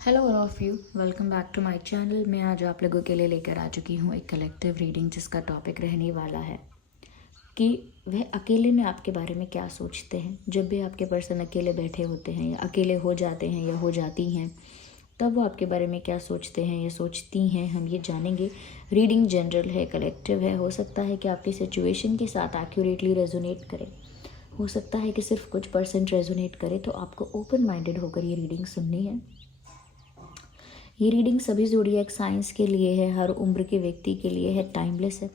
Hello all of you, welcome back to my channel. मैं आज आप लोगों के लिए लेकर आ चुकी हूँ एक कलेक्टिव रीडिंग जिसका टॉपिक रहने वाला है कि वह अकेले में आपके बारे में क्या सोचते हैं। जब भी आपके पर्सन अकेले बैठे होते हैं या अकेले हो जाते हैं या हो जाती हैं, तब वो आपके बारे में क्या सोचते हैं या सोचती हैं, हम ये जानेंगे। रीडिंग जनरल है, कलेक्टिव है। हो सकता है कि आपकी सिचुएशन के साथ एक्यूरेटली रेजोनेट करे, हो सकता है कि सिर्फ कुछ परसेंट रेजोनेट करे। तो आपको ओपन माइंडेड होकर ये रीडिंग सुननी है। ये रीडिंग सभी ज़ोडिएक साइंस के लिए है, हर उम्र के व्यक्ति के लिए है, टाइमलेस है।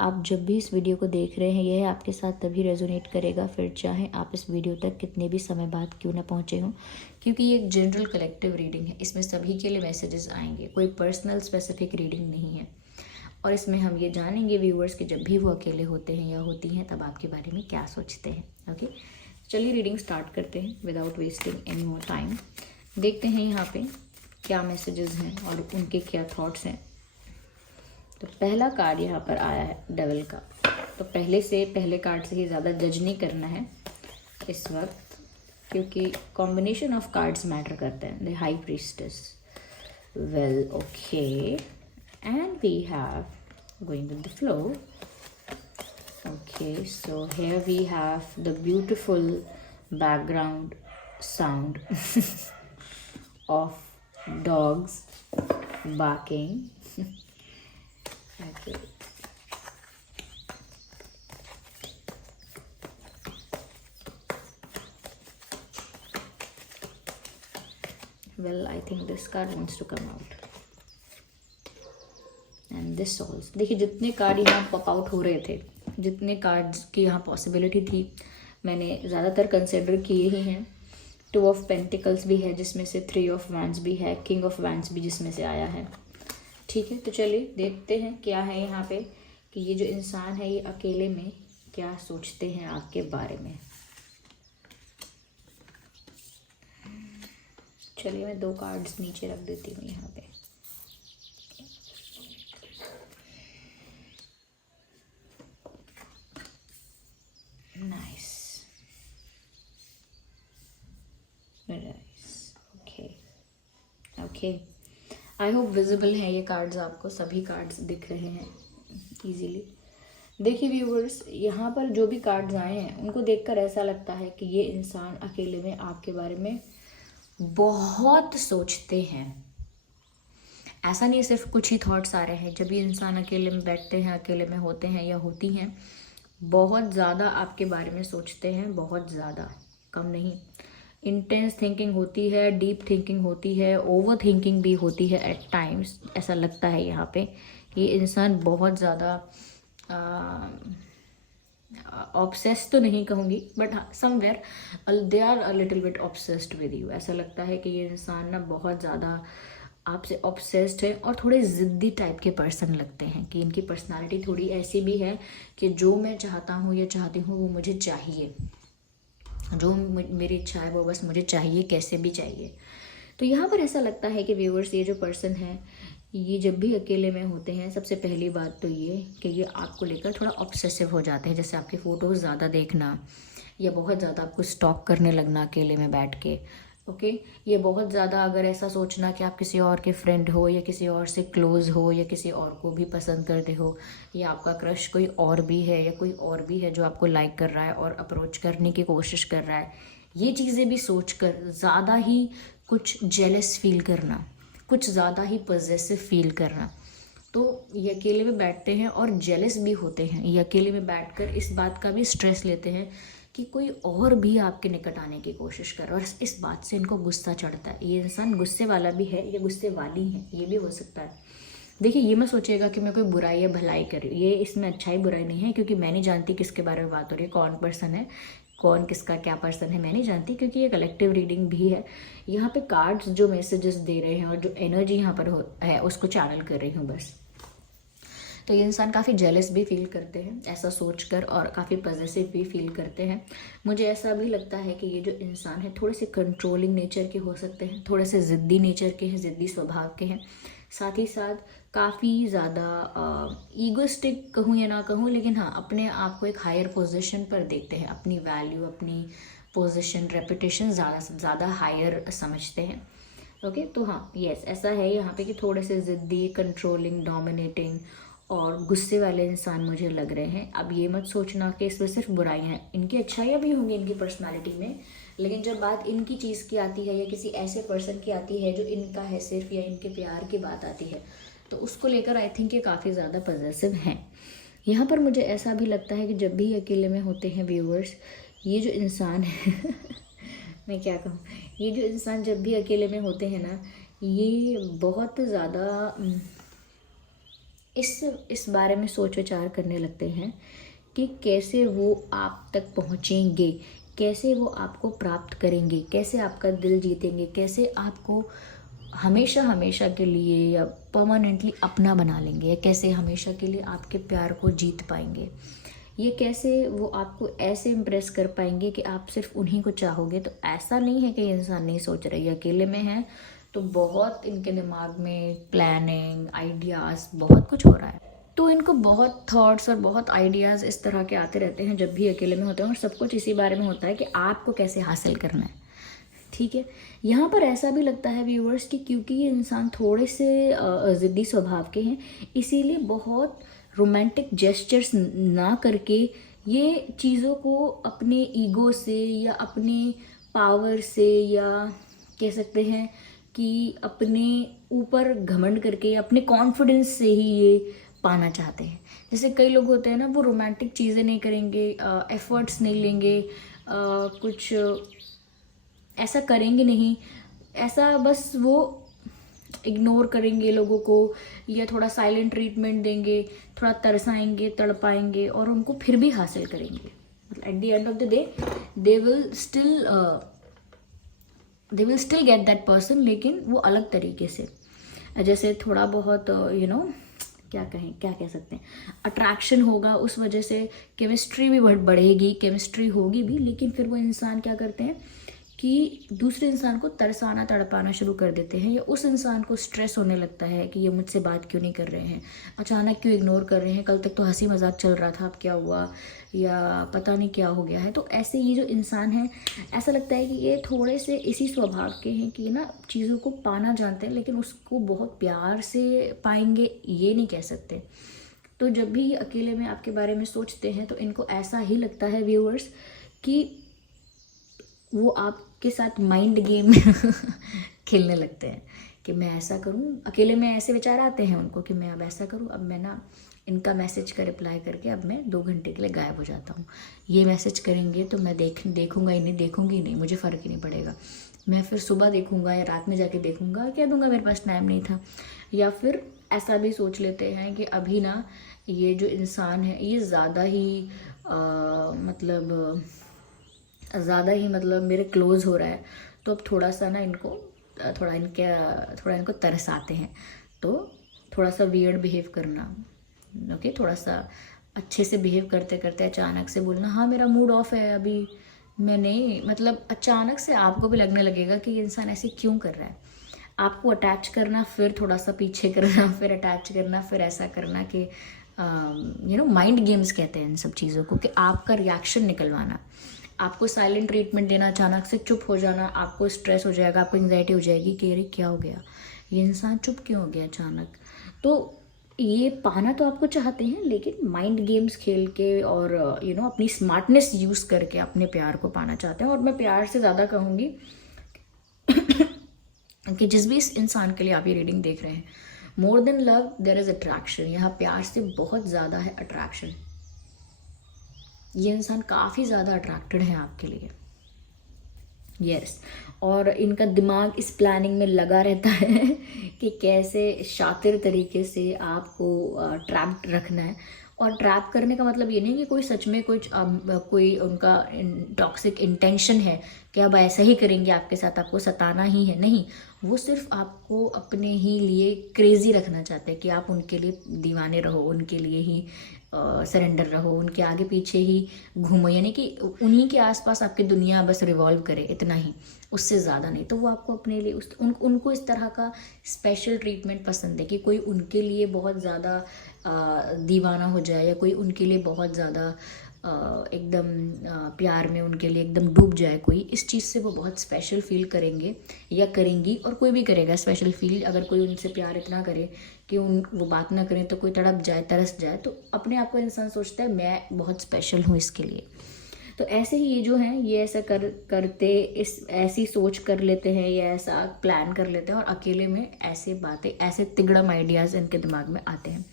आप जब भी इस वीडियो को देख रहे हैं, यह आपके साथ तभी रेजोनेट करेगा, फिर चाहे आप इस वीडियो तक कितने भी समय बाद क्यों ना पहुँचे हों, क्योंकि ये एक जनरल कलेक्टिव रीडिंग है। इसमें सभी के लिए मैसेजेस आएंगे, कोई पर्सनल स्पेसिफिक रीडिंग नहीं है। और इसमें हम ये जानेंगे व्यूअर्स कि जब भी वो अकेले होते हैं या होती हैं, तब आपके बारे में क्या सोचते हैं। ओके, चलिए रीडिंग स्टार्ट करते हैं without wasting any more time. देखते हैं यहाँ पे क्या मैसेजेस हैं और उनके क्या थॉट्स हैं। तो पहला कार्ड यहाँ पर आया है डेविल का। तो पहले कार्ड से ही ज़्यादा जज नहीं करना है इस वक्त, क्योंकि कॉम्बिनेशन ऑफ कार्ड्स मैटर करते हैं। The High Priestess, well okay, and we have going with the flow. Okay, so here we have the beautiful background sound of dogs barking. Okay. Well, I think this card wants to come out. And this also. देखिए, जितने card यहाँ pop out हो रहे थे, जितने cards की यहाँ possibility थी, मैंने ज़्यादातर कंसिडर किए ही हैं। टू ऑफ पेंटिकल्स भी है जिसमें से, थ्री ऑफ वैंड्स भी है, किंग ऑफ वैंड्स भी जिसमें से आया है। ठीक है, तो चलिए देखते हैं क्या है यहाँ पे कि ये जो इंसान है ये अकेले में क्या सोचते हैं आपके बारे में। चलिए मैं 2 कार्ड्स नीचे रख देती हूँ यहाँ पे। Nice, okay, I hope visible हैं ये कार्ड्स, आपको सभी कार्ड्स दिख रहे हैं इजीली। देखिए व्यूवर्स, यहाँ पर जो भी कार्ड्स आए हैं उनको देखकर ऐसा लगता है कि ये इंसान अकेले में आपके बारे में बहुत सोचते हैं। ऐसा नहीं सिर्फ कुछ ही थॉट्स आ रहे हैं। जब ये इंसान अकेले में बैठते हैं, अकेले में होते हैं या होती हैं, बहुत ज़्यादा आपके बारे में सोचते हैं, बहुत ज़्यादा, कम नहीं। इंटेंस थिंकिंग होती है, डीप थिंकिंग होती है, ओवर थिंकिंग भी होती है एट टाइम्स। ऐसा लगता है यहाँ पे कि ये इंसान बहुत ज़्यादा ऑब्सेस्ड तो नहीं कहूँगी, बट हाँ somewhere they are a little bit obsessed with you. ऐसा लगता है कि ये इंसान ना बहुत ज़्यादा आपसे ऑब्सेस्ड है और थोड़े ज़िद्दी टाइप के पर्सन लगते हैं, कि इनकी पर्सनालिटी थोड़ी ऐसी भी है कि जो मैं चाहता हूँ या चाहती हूँ वो मुझे चाहिए, जो मेरी इच्छा है वो बस मुझे चाहिए, कैसे भी चाहिए। तो यहाँ पर ऐसा लगता है कि व्यूअर्स, ये जो पर्सन है ये जब भी अकेले में होते हैं, सबसे पहली बात तो ये कि ये आपको लेकर थोड़ा ऑब्सेसिव हो जाते हैं। जैसे आपकी फ़ोटोज़ ज़्यादा देखना या बहुत ज़्यादा आपको स्टॉक करने लगना अकेले में बैठ के। ओके, ये बहुत ज़्यादा अगर ऐसा सोचना कि आप किसी और के फ्रेंड हो या किसी और से क्लोज़ हो या किसी और को भी पसंद करते हो, या आपका क्रश कोई और भी है या कोई और भी है जो आपको लाइक कर रहा है और अप्रोच करने की कोशिश कर रहा है, ये चीज़ें भी सोचकर ज़्यादा ही कुछ जेलस फील करना, कुछ ज़्यादा ही पॉजेसिव फील करना। तो ये अकेले में बैठते हैं और जेलस भी होते हैं। ये अकेले में बैठकर इस बात का भी स्ट्रेस लेते हैं कि कोई और भी आपके निकट आने की कोशिश कर, और इस बात से इनको गुस्सा चढ़ता है। ये इंसान गुस्से वाला भी है या गुस्से वाली है, ये भी हो सकता है। देखिए, ये मत सोचिएगा कि मैं कोई बुराई या भलाई कर रही हूँ, ये इसमें अच्छाई बुराई नहीं है, क्योंकि मैं नहीं जानती किसके बारे में बात हो रही है, कौन पर्सन है, कौन किसका क्या पर्सन है, मैं नहीं जानती, क्योंकि ये कलेक्टिव रीडिंग भी है। यहाँ पे कार्ड्स जो मैसेजेस दे रहे हैं और जो एनर्जी यहाँ पर है उसको चैनल कर रही हूँ बस। तो ये इंसान काफ़ी जेलस भी फील करते हैं ऐसा सोचकर, और काफ़ी पॉजेसिव भी फील करते हैं। मुझे ऐसा भी लगता है कि ये जो इंसान है थोड़े से कंट्रोलिंग नेचर के हो सकते हैं, थोड़े से ज़िद्दी नेचर के हैं, ज़िद्दी स्वभाव के हैं। साथ ही साथ काफ़ी ज़्यादा ईगोस्टिक कहूँ या ना कहूँ, लेकिन हाँ अपने आप को एक हायर पोजीशन पर देखते हैं, अपनी वैल्यू, अपनी पोजीशन, रेपुटेशन ज़्यादा से ज़्यादा हायर समझते हैं। ओके तो हाँ यस ऐसा है यहाँ पे कि थोड़े से ज़िद्दी, कंट्रोलिंग, डोमिनेटिंग और गुस्से वाले इंसान मुझे लग रहे हैं। अब ये मत सोचना कि इसमें सिर्फ बुराइयां हैं, इनकी अच्छाइयाँ भी होंगी इनकी पर्सनालिटी में, लेकिन जब बात इनकी चीज़ की आती है या किसी ऐसे पर्सन की आती है जो इनका है सिर्फ, या इनके प्यार की बात आती है, तो उसको लेकर आई थिंक ये काफ़ी ज़्यादा पॉजिटिव हैं। यहाँ पर मुझे ऐसा भी लगता है कि जब भी अकेले में होते हैं व्यूअर्स, ये जो इंसान है मैं क्या कहूँ, ये जो इंसान जब भी अकेले में होते हैं ना, ये बहुत ज़्यादा इस बारे में सोच विचार करने लगते हैं कि कैसे वो आप तक पहुँचेंगे, कैसे वो आपको प्राप्त करेंगे, कैसे आपका दिल जीतेंगे, कैसे आपको हमेशा हमेशा के लिए या परमानेंटली अपना बना लेंगे, या कैसे हमेशा के लिए आपके प्यार को जीत पाएंगे, ये कैसे वो आपको ऐसे इम्प्रेस कर पाएंगे कि आप सिर्फ उन्हीं को चाहोगे। तो ऐसा नहीं है कि ये इंसान नहीं सोच रही है, अकेले में है तो बहुत इनके दिमाग में प्लानिंग, आइडियाज़, बहुत कुछ हो रहा है। तो इनको बहुत थॉट्स और बहुत आइडियाज़ इस तरह के आते रहते हैं जब भी अकेले में होते हैं, और सब कुछ इसी बारे में होता है कि आपको कैसे हासिल करना है। ठीक है, यहाँ पर ऐसा भी लगता है व्यूअर्स कि क्योंकि ये इंसान थोड़े से ज़िद्दी स्वभाव के हैं, इसीलिए बहुत रोमांटिक जेस्चर्स ना करके ये चीज़ों को अपने ईगो से या अपने पावर से, या कह सकते हैं कि अपने ऊपर घमंड करके या अपने कॉन्फिडेंस से ही ये पाना चाहते हैं। जैसे कई लोग होते हैं ना, वो रोमांटिक चीज़ें नहीं करेंगे, एफर्ट्स नहीं लेंगे, कुछ ऐसा करेंगे नहीं, ऐसा बस वो इग्नोर करेंगे लोगों को, या थोड़ा साइलेंट ट्रीटमेंट देंगे, थोड़ा तरसाएंगे, तड़पाएंगे और उनको फिर भी हासिल करेंगे। मतलब at the end of the day they will still get that person, लेकिन वो अलग तरीके से। जैसे थोड़ा बहुत क्या कह सकते हैं, अट्रैक्शन होगा, उस वजह से केमिस्ट्री भी बढ़ेगी, केमिस्ट्री होगी भी, लेकिन फिर वो इंसान क्या करते हैं कि दूसरे इंसान को तरसाना, तड़पाना शुरू कर देते हैं, या उस इंसान को स्ट्रेस होने लगता है कि ये मुझसे बात क्यों नहीं कर रहे हैं, अचानक क्यों इग्नोर कर रहे हैं, कल तक तो हंसी मजाक चल रहा था, अब क्या हुआ, या पता नहीं क्या हो गया है। तो ऐसे ये जो इंसान है, ऐसा लगता है कि ये थोड़े से इसी स्वभाव के हैं कि ना चीज़ों को पाना जानते हैं, लेकिन उसको बहुत प्यार से पाएंगे ये नहीं कह सकते। तो जब भी अकेले में आपके बारे में सोचते हैं तो इनको ऐसा ही लगता है व्यूअर्स कि वो आपके साथ माइंड गेम खेलने लगते हैं कि मैं ऐसा करूं। अकेले में ऐसे विचार आते हैं उनको कि मैं अब ऐसा करूं, अब मैं ना इनका मैसेज का रिप्लाई करके अब मैं 2 घंटे के लिए गायब हो जाता हूं, ये मैसेज करेंगे तो मैं देखूंगा ही नहीं, देखूंगी नहीं, मुझे फ़र्क ही नहीं पड़ेगा, मैं फिर सुबह देखूंगा या रात में जाके देखूंगा, कह दूंगा मेरे पास टाइम नहीं था। या फिर ऐसा भी सोच लेते हैं कि अभी ना ये जो इंसान है ये ज़्यादा ही मतलब मेरे क्लोज हो रहा है, तो अब थोड़ा सा ना थोड़ा इनको तरसाते हैं, तो थोड़ा सा वियर्ड बिहेव करना, ओके, थोड़ा सा अच्छे से बिहेव करते करते अचानक से बोलना हाँ मेरा मूड ऑफ है अभी, मैं नहीं, मतलब अचानक से आपको भी लगने लगेगा कि ये इंसान ऐसे क्यों कर रहा है। आपको अटैच करना, फिर थोड़ा सा पीछे करना, फिर अटैच करना, फिर ऐसा करना कि माइंड गेम्स कहते हैं इन सब चीज़ों को, कि आपका रिएक्शन निकलवाना, आपको साइलेंट ट्रीटमेंट देना, अचानक से चुप हो जाना, आपको स्ट्रेस हो जाएगा, आपको एंग्जाइटी हो जाएगी कि अरे क्या हो गया, ये इंसान चुप क्यों हो गया अचानक। तो ये पाना तो आपको चाहते हैं, लेकिन माइंड गेम्स खेल के और अपनी स्मार्टनेस यूज़ करके अपने प्यार को पाना चाहते हैं। और मैं प्यार से ज़्यादा कहूँगी कि जिस भी इस इंसान के लिए आप ये रीडिंग देख रहे हैं, more than love there is attraction. यहाँ प्यार से बहुत ज़्यादा है अट्रैक्शन। ये इंसान काफ़ी ज़्यादा अट्रैक्टेड है आपके लिए, यस। और इनका दिमाग इस प्लानिंग में लगा रहता है कि कैसे शातिर तरीके से आपको ट्रैप्ड रखना है। और ट्रैप करने का मतलब ये नहीं कि कोई सच में कोई उनका टॉक्सिक इंटेंशन है कि अब ऐसा ही करेंगे आपके साथ, आपको सताना ही है, नहीं। वो सिर्फ आपको अपने ही लिए क्रेजी रखना चाहते हैं कि आप उनके लिए दीवाने रहो, उनके लिए ही सरेंडर रहो, उनके आगे पीछे ही घूमो, यानी कि उन्हीं के आसपास आपकी दुनिया बस रिवॉल्व करे, इतना ही, उससे ज़्यादा नहीं। तो वो आपको अपने लिए उनको इस तरह का स्पेशल ट्रीटमेंट पसंद है कि कोई उनके लिए बहुत ज़्यादा दीवाना हो जाए, या कोई उनके लिए बहुत ज़्यादा एकदम प्यार में उनके लिए एकदम डूब जाए कोई, इस चीज़ से वो बहुत स्पेशल फील करेंगे या करेंगी। और कोई भी करेगा स्पेशल फील, अगर कोई उनसे प्यार इतना करे कि वो बात ना करें तो कोई तड़प जाए, तरस जाए, तो अपने आप को इंसान सोचता है मैं बहुत स्पेशल हूँ इसके लिए। तो ऐसे ही ये जो हैं ये ऐसा करते ऐसी सोच कर लेते हैं या ऐसा प्लान कर लेते हैं, और अकेले में ऐसे बातें, ऐसे तिगड़म आइडियाज़ इनके दिमाग में आते हैं।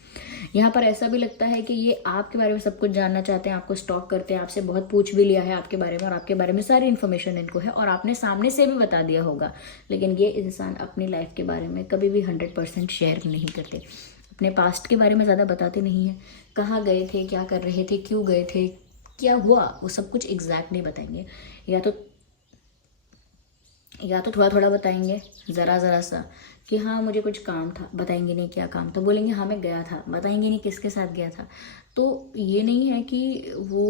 यहाँ पर ऐसा भी लगता है कि ये आपके बारे में सब कुछ जानना चाहते हैं, आपको स्टॉक करते हैं, आपसे बहुत पूछ भी लिया है आपके बारे में, और आपके बारे में सारी इन्फॉर्मेशन इनको है, और आपने सामने से भी बता दिया होगा। लेकिन ये इंसान अपनी लाइफ के बारे में कभी भी 100% शेयर नहीं करते, अपने पास्ट के बारे में ज़्यादा बताते नहीं हैं। कहाँ गए थे, क्या कर रहे थे, क्यों गए थे, क्या हुआ, वो सब कुछ एग्जैक्ट नहीं बताएंगे। या तो थोड़ा थोड़ा बताएंगे, ज़रा ज़रा सा, कि हाँ मुझे कुछ काम था, बताएंगे नहीं क्या काम था। बोलेंगे हाँ मैं गया था, बताएंगे नहीं किसके साथ गया था। तो ये नहीं है कि वो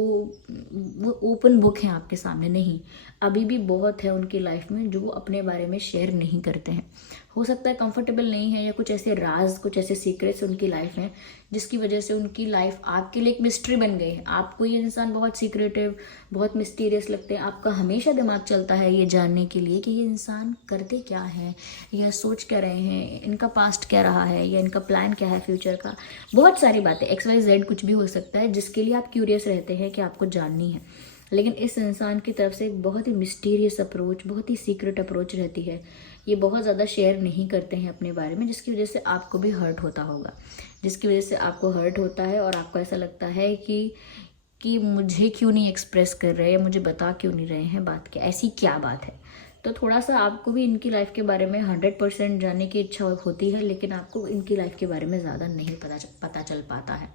ओपन बुक है आपके सामने, नहीं। अभी भी बहुत है उनकी लाइफ में जो वो अपने बारे में शेयर नहीं करते हैं। हो सकता है कंफर्टेबल नहीं है, या कुछ ऐसे राज, कुछ ऐसे सीक्रेट्स उनकी लाइफ में जिसकी वजह से उनकी लाइफ आपके लिए एक मिस्ट्री बन गई है। आपको ये इंसान बहुत सीक्रेटिव, बहुत मिस्टीरियस लगते हैं। आपका हमेशा दिमाग चलता है ये जानने के लिए कि ये इंसान करते क्या है, या सोच क्या रहे हैं, इनका पास्ट क्या रहा है, या इनका प्लान क्या है फ्यूचर का। बहुत सारी बातें, XYZ कुछ भी हो सकता है जिसके लिए आप क्यूरियस रहते हैं कि आपको जाननी है। लेकिन इस इंसान की तरफ से एक बहुत ही मिस्टीरियस अप्रोच, बहुत ही सीक्रेट अप्रोच रहती है। ये बहुत ज़्यादा शेयर नहीं करते हैं अपने बारे में, जिसकी वजह से आपको भी हर्ट होता होगा, जिसकी वजह से आपको हर्ट होता है, और आपको ऐसा लगता है कि मुझे क्यों नहीं एक्सप्रेस कर रहे हैं, मुझे बता क्यों नहीं रहे हैं, बात क्या, ऐसी क्या बात है। तो थोड़ा सा आपको भी इनकी लाइफ के बारे में 100% जानने की इच्छा होती है, लेकिन आपको इनकी लाइफ के बारे में ज़्यादा नहीं पता चल पाता है।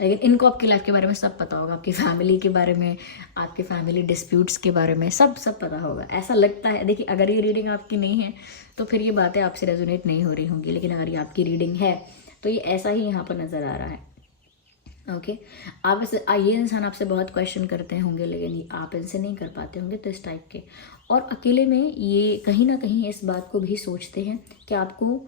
लेकिन इनको आपकी लाइफ के बारे में सब पता होगा, आपकी फैमिली के बारे में, आपके फैमिली डिस्प्यूट्स के बारे में सब पता होगा, ऐसा लगता है। देखिए, अगर ये रीडिंग आपकी नहीं है तो फिर ये बातें आपसे रेजोनेट नहीं हो रही होंगी, लेकिन अगर ये आपकी रीडिंग है तो ये ऐसा ही यहाँ पर नज़र आ रहा है। ओके, आप ऐसे ये इंसान आपसे बहुत क्वेश्चन करते होंगे, लेकिन आप इनसे नहीं कर पाते होंगे, तो इस टाइप के। और अकेले में ये कहीं ना कहीं इस बात को भी सोचते हैं कि आपको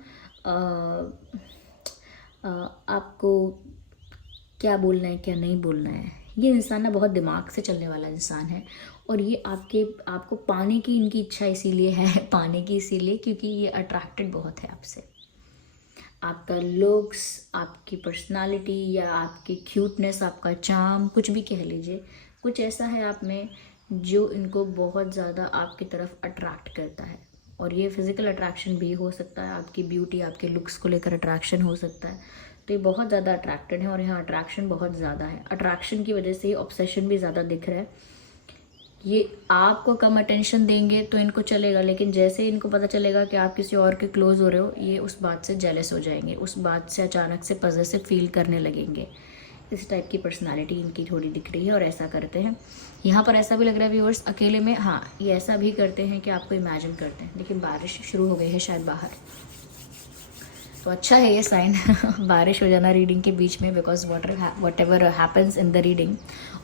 क्या बोलना है, क्या नहीं बोलना है। ये इंसान ना बहुत दिमाग से चलने वाला इंसान है, और ये आपको पाने की इनकी इच्छा इसीलिए है, पाने की इसीलिए क्योंकि ये अट्रैक्टेड बहुत है आपसे। आपका लुक्स, आपकी पर्सनालिटी, या आपकी क्यूटनेस, आपका चार्म, कुछ भी कह लीजिए, कुछ ऐसा है आप में जो इनको बहुत ज़्यादा आपकी तरफ अट्रैक्ट करता है। और ये फिज़िकल अट्रैक्शन भी हो सकता है, आपकी ब्यूटी, आपके लुक्स को लेकर अट्रैक्शन हो सकता है। तो ये बहुत ज़्यादा अट्रैक्टेड है, और यहाँ अट्रैक्शन बहुत ज़्यादा है। अट्रैक्शन की वजह से ही ऑब्सेशन भी ज़्यादा दिख रहा है। ये आपको कम अटेंशन देंगे तो इनको चलेगा, लेकिन जैसे इनको पता चलेगा कि आप किसी और के क्लोज हो रहे हो, ये उस बात से जेलस हो जाएंगे, उस बात से अचानक से पॉजेसिव फील करने लगेंगे। इस टाइप की पर्सनालिटी इनकी थोड़ी दिख रही है, और ऐसा करते हैं। यहाँ पर ऐसा भी लग रहा है व्यूअर्स, अकेले में, हाँ ये ऐसा भी करते हैं कि आपको इमेजिन करते हैं। देखिए, बारिश शुरू हो गई है शायद बाहर, तो अच्छा है ये साइन बारिश हो जाना रीडिंग के बीच में, because whatever happens in the reading,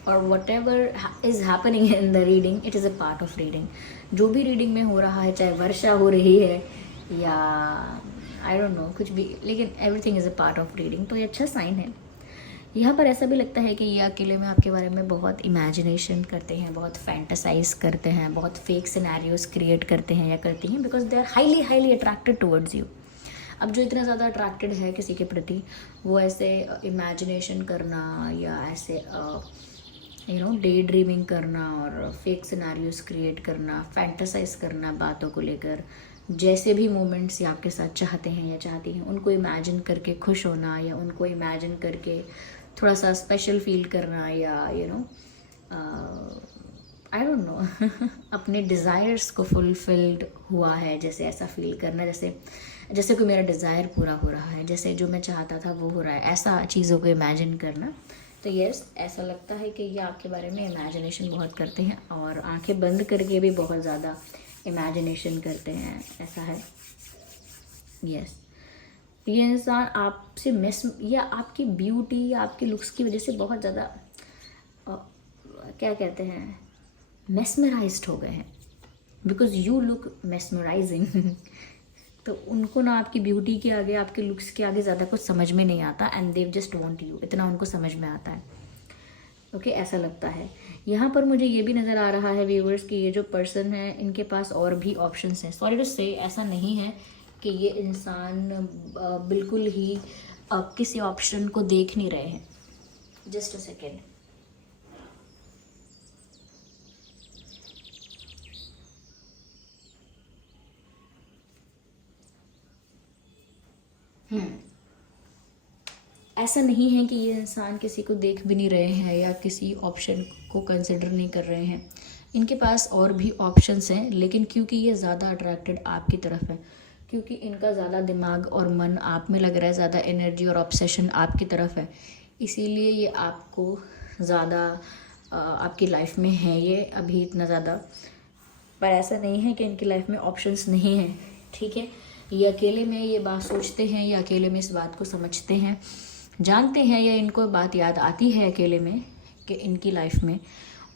और whatever is happening in the reading, it is a part of reading. जो भी रीडिंग में हो रहा है, चाहे वर्षा हो रही है या आई डोंट नो कुछ भी, लेकिन everything is a part of reading, तो ये अच्छा साइन है। यहाँ पर ऐसा भी लगता है कि ये अकेले में आपके बारे में बहुत इमेजिनेशन करते हैं, बहुत फैंटासाइज करते हैं, बहुत फेक सिनेरियोज क्रिएट करते हैं या करती हैं, because they are highly attracted towards you. अब जो इतना ज़्यादा अट्रैक्टेड है किसी के प्रति, वो ऐसे इमेजिनेशन करना, या ऐसे डे ड्रीमिंग करना, और फेक सिनेरियोज क्रिएट करना, फैंटासाइज करना बातों को लेकर, जैसे भी मोमेंट्स ये आपके साथ चाहते हैं या चाहती हैं, उनको इमेजिन करके खुश होना, या उनको इमेजिन करके थोड़ा सा स्पेशल फील करना, या आई डोंट नो अपने डिज़ायर्स को फुलफिल्ड हुआ है जैसे, ऐसा फील करना, जैसे कोई मेरा डिज़ायर पूरा हो रहा है, जैसे जो मैं चाहता था वो हो रहा है, ऐसा चीज़ों को इमेजिन करना। तो यस, ऐसा लगता है कि ये आपके बारे में इमेजिनेशन बहुत करते हैं, और आंखें बंद करके भी बहुत ज़्यादा इमेजिनेशन करते हैं, ऐसा है। यस, ये इंसान आपसे या आपकी ब्यूटी या आपके लुक्स की वजह से बहुत ज़्यादा क्या कहते हैं, मेस्मराइज्ड हो गए हैं, बिकॉज यू लुक मेस्मराइजिंग तो उनको ना आपकी ब्यूटी के आगे, आपके लुक्स के आगे ज़्यादा कुछ समझ में नहीं आता, and they just want you, इतना उनको समझ में आता है। ओके, ऐसा लगता है। यहाँ पर मुझे ये भी नज़र आ रहा है व्यूअर्स कि ये जो पर्सन है इनके पास और भी ऑप्शंस हैं। सॉरी टू से, ऐसा नहीं है कि ये इंसान बिल्कुल ही किसी ऑप्शन को देख नहीं रहे हैं। Just a second. ऐसा नहीं है कि ये इंसान किसी को देख भी नहीं रहे हैं या किसी ऑप्शन को कंसिडर नहीं कर रहे हैं। इनके पास और भी ऑप्शंस हैं, लेकिन क्योंकि ये ज़्यादा अट्रैक्टेड आपकी तरफ है, क्योंकि इनका ज़्यादा दिमाग और मन आप में लग रहा है, ज़्यादा एनर्जी और ऑब्सेशन आपकी तरफ है, इसीलिए ये आपको ज़्यादा आपकी लाइफ में है ये अभी इतना ज़्यादा। पर ऐसा नहीं है कि इनकी लाइफ में ऑप्शंस नहीं हैं, ठीक है। ये अकेले में ये बात सोचते हैं या अकेले में इस बात को समझते हैं, जानते हैं, या इनको बात याद आती है अकेले में कि इनकी लाइफ में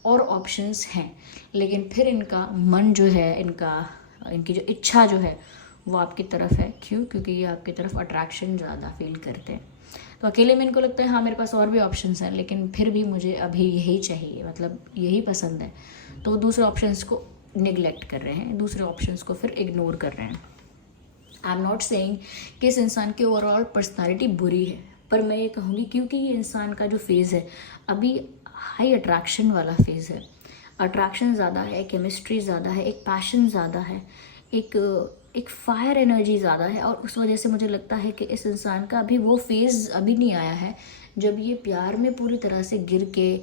और ऑप्शंस हैं, लेकिन फिर इनका मन जो है, इनकी जो इच्छा जो है वो आपकी तरफ है। क्यों? क्योंकि ये आपकी तरफ अट्रैक्शन ज़्यादा फील करते हैं। तो अकेले में इनको लगता है हाँ मेरे पास और भी ऑप्शंस हैं, लेकिन फिर भी मुझे अभी यही चाहिए, मतलब यही पसंद है। तो दूसरे ऑप्शंस को निगलेक्ट कर रहे हैं, दूसरे ऑप्शंस को फिर इग्नोर कर रहे हैं। आई एम नॉट सेइंग कि इस इंसान की ओवरऑल पर्सनालिटी बुरी है, पर मैं ये कहूँगी क्योंकि ये इंसान का जो फेज़ है अभी हाई अट्रैक्शन वाला फेज़ है। अट्रैक्शन ज़्यादा है, केमिस्ट्री ज़्यादा है, एक पैशन ज़्यादा है, एक फायर एनर्जी ज़्यादा है, और उस वजह से मुझे लगता है कि इस इंसान का अभी वो फेज़ अभी नहीं आया है जब ये प्यार में पूरी तरह से गिर के,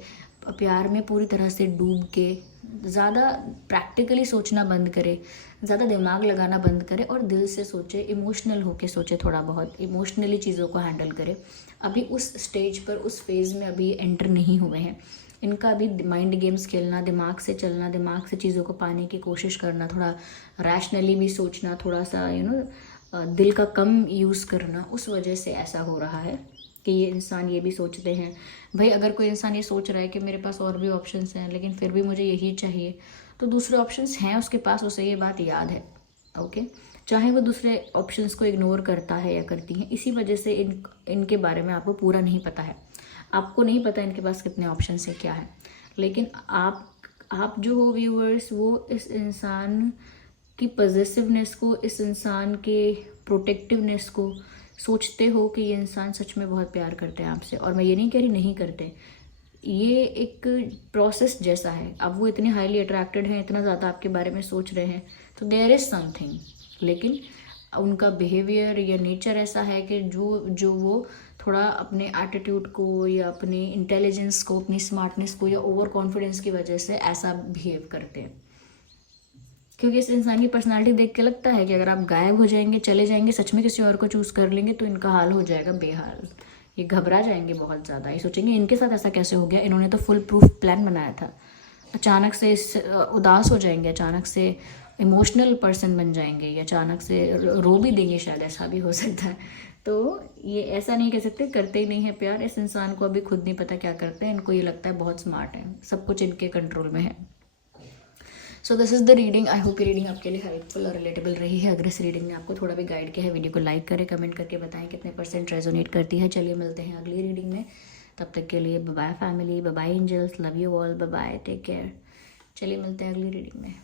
प्यार में पूरी तरह से डूब के, ज़्यादा प्रैक्टिकली सोचना बंद करे, ज़्यादा दिमाग लगाना बंद करे और दिल से सोचे, इमोशनल होके सोचे, थोड़ा बहुत इमोशनली चीज़ों को हैंडल करे। अभी उस स्टेज पर, उस फेज़ में अभी एंटर नहीं हुए हैं। इनका अभी माइंड गेम्स खेलना, दिमाग से चलना, दिमाग से चीज़ों को पाने की कोशिश करना, थोड़ा रैशनली भी सोचना, थोड़ा सा दिल का कम यूज़ करना, उस वजह से ऐसा हो रहा है कि ये इंसान ये भी सोचते हैं। भाई अगर कोई इंसान ये सोच रहा है कि मेरे पास और भी ऑप्शंस हैं लेकिन फिर भी मुझे यही चाहिए, तो दूसरे ऑप्शंस हैं उसके पास, उसे ये बात याद है, ओके। चाहे वो दूसरे ऑप्शंस को इग्नोर करता है या करती है, इसी वजह से इनके बारे में आपको पूरा नहीं पता है। आपको नहीं पता इनके पास कितने ऑप्शंस है, क्या है। लेकिन आप जो हो व्यूअर्स, वो इस इंसान की पॉजिटिवनेस को, इस इंसान के प्रोटेक्टिवनेस को सोचते हो कि ये इंसान सच में बहुत प्यार करते हैं आपसे। और मैं ये नहीं कह रही नहीं करते, ये एक प्रोसेस जैसा है। अब वो इतने हाईली अट्रैक्टेड हैं, इतना ज़्यादा आपके बारे में सोच रहे हैं, तो देयर इज़ समथिंग। लेकिन उनका बिहेवियर या नेचर ऐसा है कि जो वो थोड़ा अपने एटीट्यूड को या अपने इंटेलिजेंस को, अपनी स्मार्टनेस को या ओवर कॉन्फिडेंस की वजह से ऐसा बिहेव करते हैं। क्योंकि इस इंसान की पर्सनालिटी देख के लगता है कि अगर आप गायब हो जाएंगे, चले जाएंगे, सच में किसी और को चूज़ कर लेंगे, तो इनका हाल हो जाएगा बेहाल। ये घबरा जाएंगे बहुत ज़्यादा, ये सोचेंगे इनके साथ ऐसा कैसे हो गया, इन्होंने तो फुल प्रूफ प्लान बनाया था। अचानक से उदास हो जाएंगे, अचानक से इमोशनल पर्सन बन जाएंगे, या अचानक से रो भी देंगे, शायद ऐसा भी हो सकता है। तो ये ऐसा नहीं कह सकते करते ही नहीं है प्यार। इस इंसान को अभी खुद नहीं पता क्या करते हैं, इनको ये लगता है बहुत स्मार्ट है, सब कुछ इनके कंट्रोल में है। So this is the reading. I hope ये रीडिंग आपके लिए हेल्पफुल और रिलेटेबल रही है। अगर इस रीडिंग ने आपको थोड़ा भी गाइड किया है, वीडियो को लाइक करें, कमेंट करके बताएं कितने % रेजोनेट करती है। चलिए मिलते हैं अगली रीडिंग में, तब तक के लिए bye bye family, bye bye angels, love you all, bye bye, take care. चलिए मिलते हैं अगली रीडिंग में।